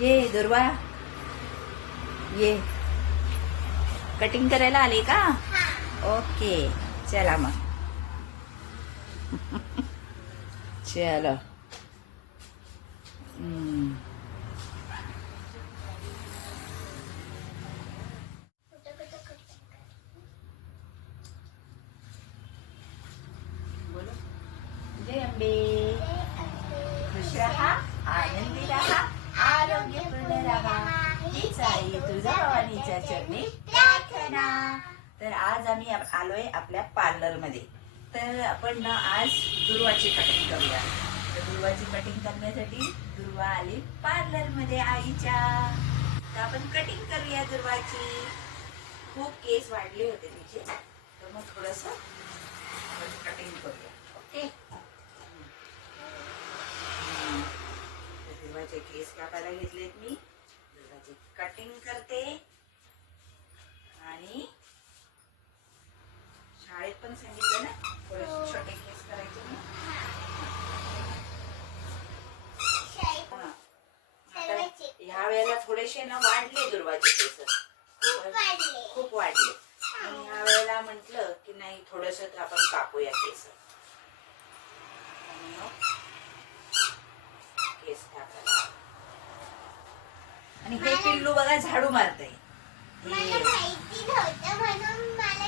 ये दुर्वा, ये कटिंग करायला आले का? ओके चला मग. चलो. बोलो. जय अंबे. खुश रहा, आनंदी रहा, आरोग्यपूर्ण रहा, हीच आहे तुझ्या भवानीच्या चरणी प्रार्थना. तर आज आम्ही आलोय आपल्या पार्लर मध्ये. तर आपण ना आज दुर्वाची कटिंग करूया. तर दुर्वाची कटिंग करण्यासाठी दुर्वा आली पार्लर मध्ये आईच्या. तर आपण कटिंग करूया दुर्वाची. खूप केस वाढले होते तिचे, तर मग थोडस कटिंग करूया. ओके. दुर्वाचे केस कापायला घेतलेत मी. दुर्वाची कटिंग करते. आणि शाळेत पण सांगितलं ना थोडेसे छोटे केस करायचे ना. ह्या वेळेला थोडेसे ना वाढले दुर्वाचे केस, खूप वाढले. आणि ह्या वेळेला म्हटलं की नाही थोडस आपण कापूया केस. केस टाकायला. आणि हे पिल्लू बघा झाडू मारतय. मला माहिती नव्हतं म्हणून मला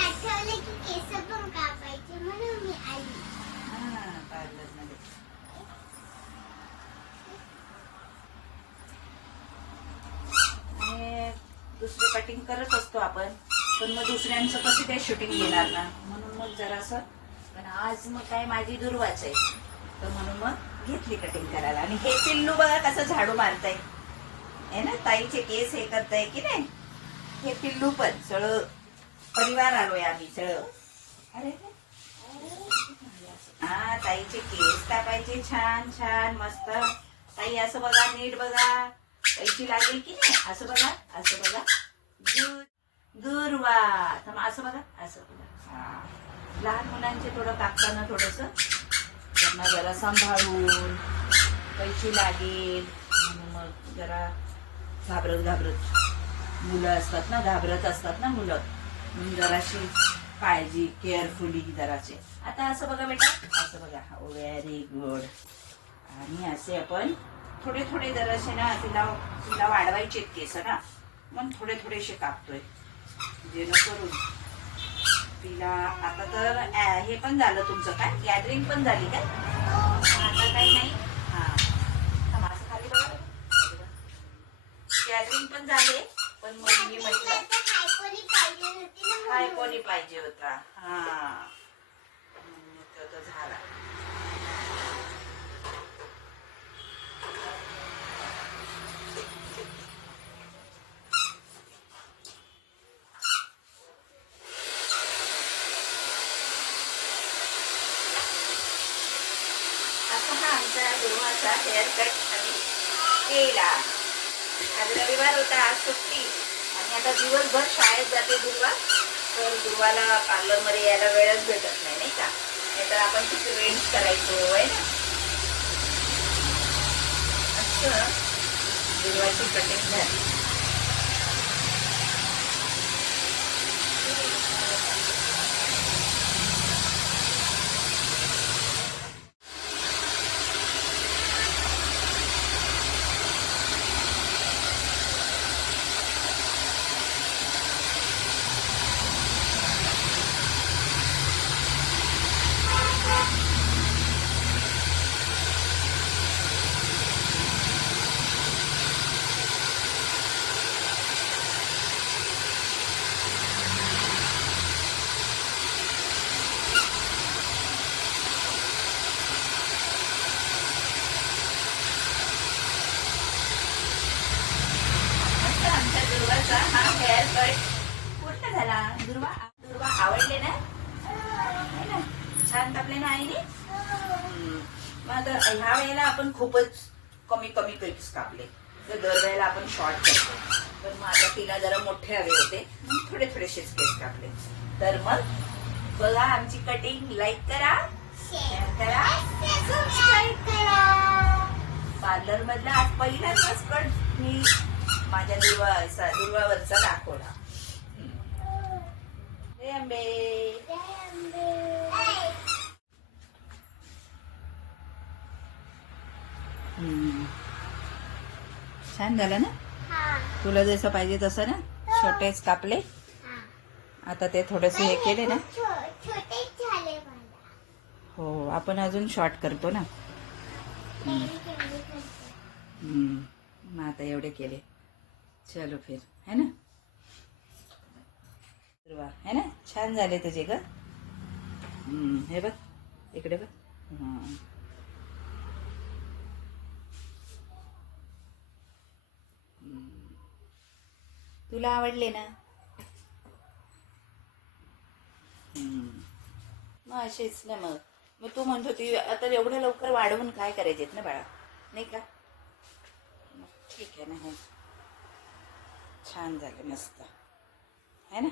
आठवलं की केस पण कापायचे म्हणून मी आली. पार्लरमध्ये. आणि दुसरे कटिंग करत असतो आपण, पण मग दुसऱ्यांचं कसं काही शूटिंग घेणार ना, म्हणून मग जरासं. पण आज मग काय माझी दुर्वाच आहे, तर म्हणून मग घेतली कटिंग करायला. आणि हे पिल्लू बघा कसं झाडू मारताय आहे ना, ताईचे केस हे करताय की नाही. हे पिल्लू पण सगळं परिवार आलोय आम्ही सगळं. अरे हा, ताईचे केस कापायचे छान छान मस्त. ताई असं बघा, नीट बघा, कैची लागेल की नाही. असं बघा, असं बघा. दुर्वा असं बघा, असं बघा. लहान मुलांचे थोडं कापताना थोडस त्यांना जरा सांभाळून, कैची लागेल म्हणून मग जरा घाबरत मुलं असतात ना, घाबरत असतात ना मुलं, म्हणून जराशी काळजी, केअरफुली जराशी. आता असं बघा बेटा, असं बघा. Very good. आणि असे आपण थोडे थोडे जरासे ना तिला वाढवायचे केस ना, मग थोडे थोडेसे कापतोय जेणेकरून तिला. आता तर हे पण झालं तुमचं काय, गॅदरिंग पण झाली काय? आता काही नाही. हा, असं खाली बघा. गॅदरिंग पण झाले, पण मग मी म्हटलं हाय कोणी पाहिजे होता. हा, तो झाला. असा हा आमचा दुर्वाचा हेअर कट आम्ही केला. आज रविवार होता, आज सुट्टी. आणि आता दिवसभर शाळेत जाते दुर्वा, तर दुर्वाला पार्लर मध्ये यायला वेळच भेटत नाही, नाही का. नाहीतर आपण किती रेंट करायचो आहे ना. असं दुर्वाची कटिंग झाली. हा हेअर कट पूर्ण झाला. दुर्वा आवडले ना, छान कापले ना आईने. मग ह्या वेळेला आपण खूपच कमी केस कापले, तर दरवेळेला आपण शॉर्ट करतो. तर मग आता तिला जरा मोठे हवे होते, थोडे थोडेसेच केस कापले. तर मग बघा आमची कटिंग. लाईक करा, शेअर करा, सबस्क्राईब करा. पार्लर मधला आज पहिलाच कट मी माझ्या दुर्वावरचा दाखवला. हे आंबे छान झालं ना. तुला जसं पाहिजे तसं ना, छोटेच कापले. आता ते थोडेसे हे केले ना. छोटेच झाले मला. हो आपण अजून शॉर्ट करतो ना. मग आता एवढे केले. चलो फिर है ना. है ना, छान झाले तुझे ग. हे बघ इकडे बघ. तुला आवडले ना. मग असेच ना. मग तू म्हणत होती आता एवढ्या लवकर वाढवून काय करायचेत ना बाळा, नाही का. ठीक आहे ना. हे छान झालं मस्त है ना.